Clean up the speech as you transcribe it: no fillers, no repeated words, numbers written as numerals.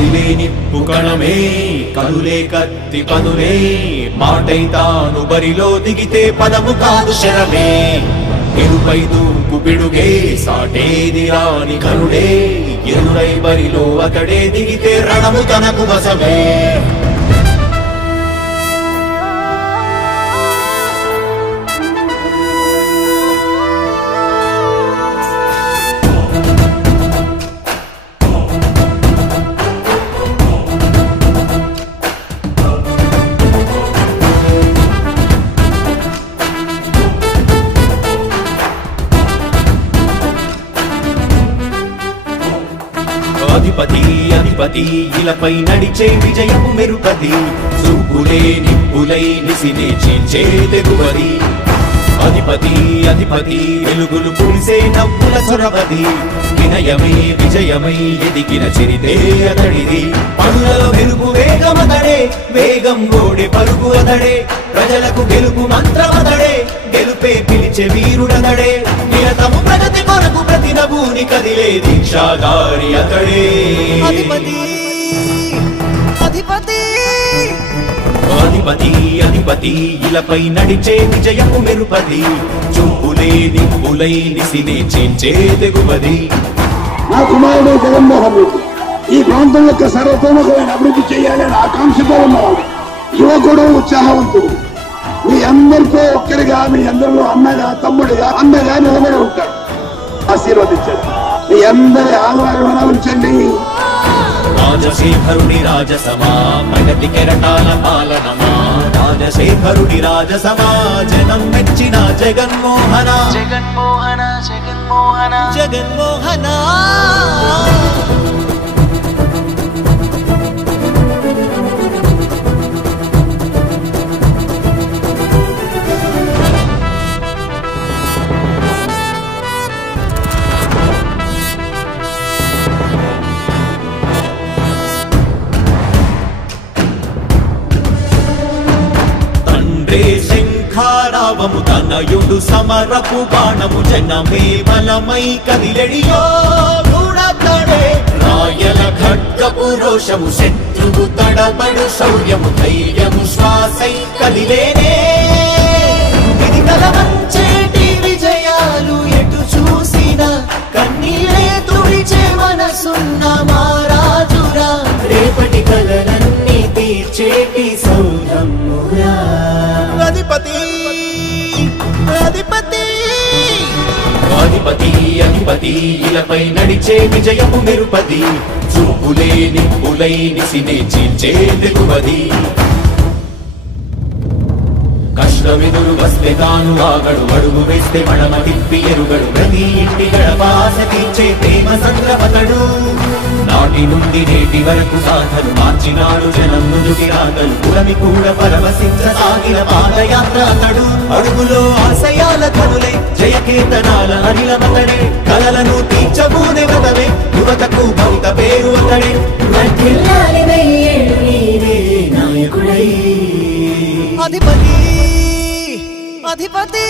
కదిలే నిప్పు కణమే కనులే కత్తి పదులే మాటై తాను బరిలో దిగితే పదము కాదు శరమే ఎరుపై దూకు పిడుగే సాటేది రాని కరుడే ఎదురై బరిలో అతడే దిగితే రణము తనకు వశమే అధిపతి అధిపతి ఇలపై నడిచే విజయము మెరుపది చూపులే నిప్పులై నిసినే చీల్చే తెగువది అధిపతి అధిపతి వెలుగులు పులిసే నవ్వుల చొరవది వినయమై విజయమై ఎదిగిన చిరితే అతడిది పనులలో వెలుగు వేగమతడే వేగం ఓడే పరుగు అతడే ప్రజలకు గెలుపు మంత్రమతడే గెలుపే పిలిచే వీరుడతడే నిరతము ప్రగతి కొరకు ప్రతి నభూని కదిలే దీక్షాగారి అతడే అధిపతి అధిపతి అధిపతి అధిపతి ఇలపై నడిచే విజయము మెరుపది చూపులే నిప్పులై నిసినే చీల్చే తెగువది నా కుమారుడు జగన్మోహన్ రెడ్డి ఈ ప్రాంతం యొక్క సర్వతోముఖమైన అభివృద్ధి చేయాలని ఆకాంక్షతో ఉన్నవాడు యువకుడు ఉత్సాహవంతుడు మీ అందరితో ఒక్కరిగా మీ అందరిలో అన్నగా తమ్ముడిగా అన్నగా నిలబడి ఉంటాడు ఆశీర్వదించండి మీ అందరి ఆదరణ ఉంచండి రాజశేఖరుడి రాజసమా ప్రగతి కెరటాల పాలనమా రాజశేఖరుడి రాజసమా జనం మెచ్చిన జగన్మోహన జగన్మోహన జగన్మోహన జగన్మోహన శంఖారావము తనయుడు సమరపు బాణము జనమే బలమై కదిలెడియో గూడతడే రాయల ఖడ్గపు రోషము శత్రువు తడబడు శౌర్యము ధైర్యము శ్వాసై కదిలేనే ఇది కలవంచేటి విజయాలు ఎటు చూసిన కన్నీరే తుడిచే మనసున్న మారాజురా రేపటి కలలన్నీ తీర్చేటి సౌధమురా అధిపతి అధిపతి అధిపతి అధిపతి ఇలపై నడిచే విజయము మెరుపది చూపులే నిప్పులై నిసినే చీల్చే తెగువది కష్టమెదురు వస్తే తాను ఆగడు అడుగు వేస్తే మడమ తిప్పి ఎరుగడు ప్రతి ఇంటి గడపాస తీర్చే ప్రేమ సంద్రమతడు నాటి నుండి నేటి వరకు సాధలు మార్చినాడు జనం ముందుకి రాగలు పురమి కూడా పరవశించసాగిన పాదయాత్ర అతడు అడుగులో ఆశయాల కనులై జయకేతనాల అనిలమతడే కలలను తీర్చబూనే వ్రతమే యువతకు భవిత పేరు అతడే అధిపతి అధిపతి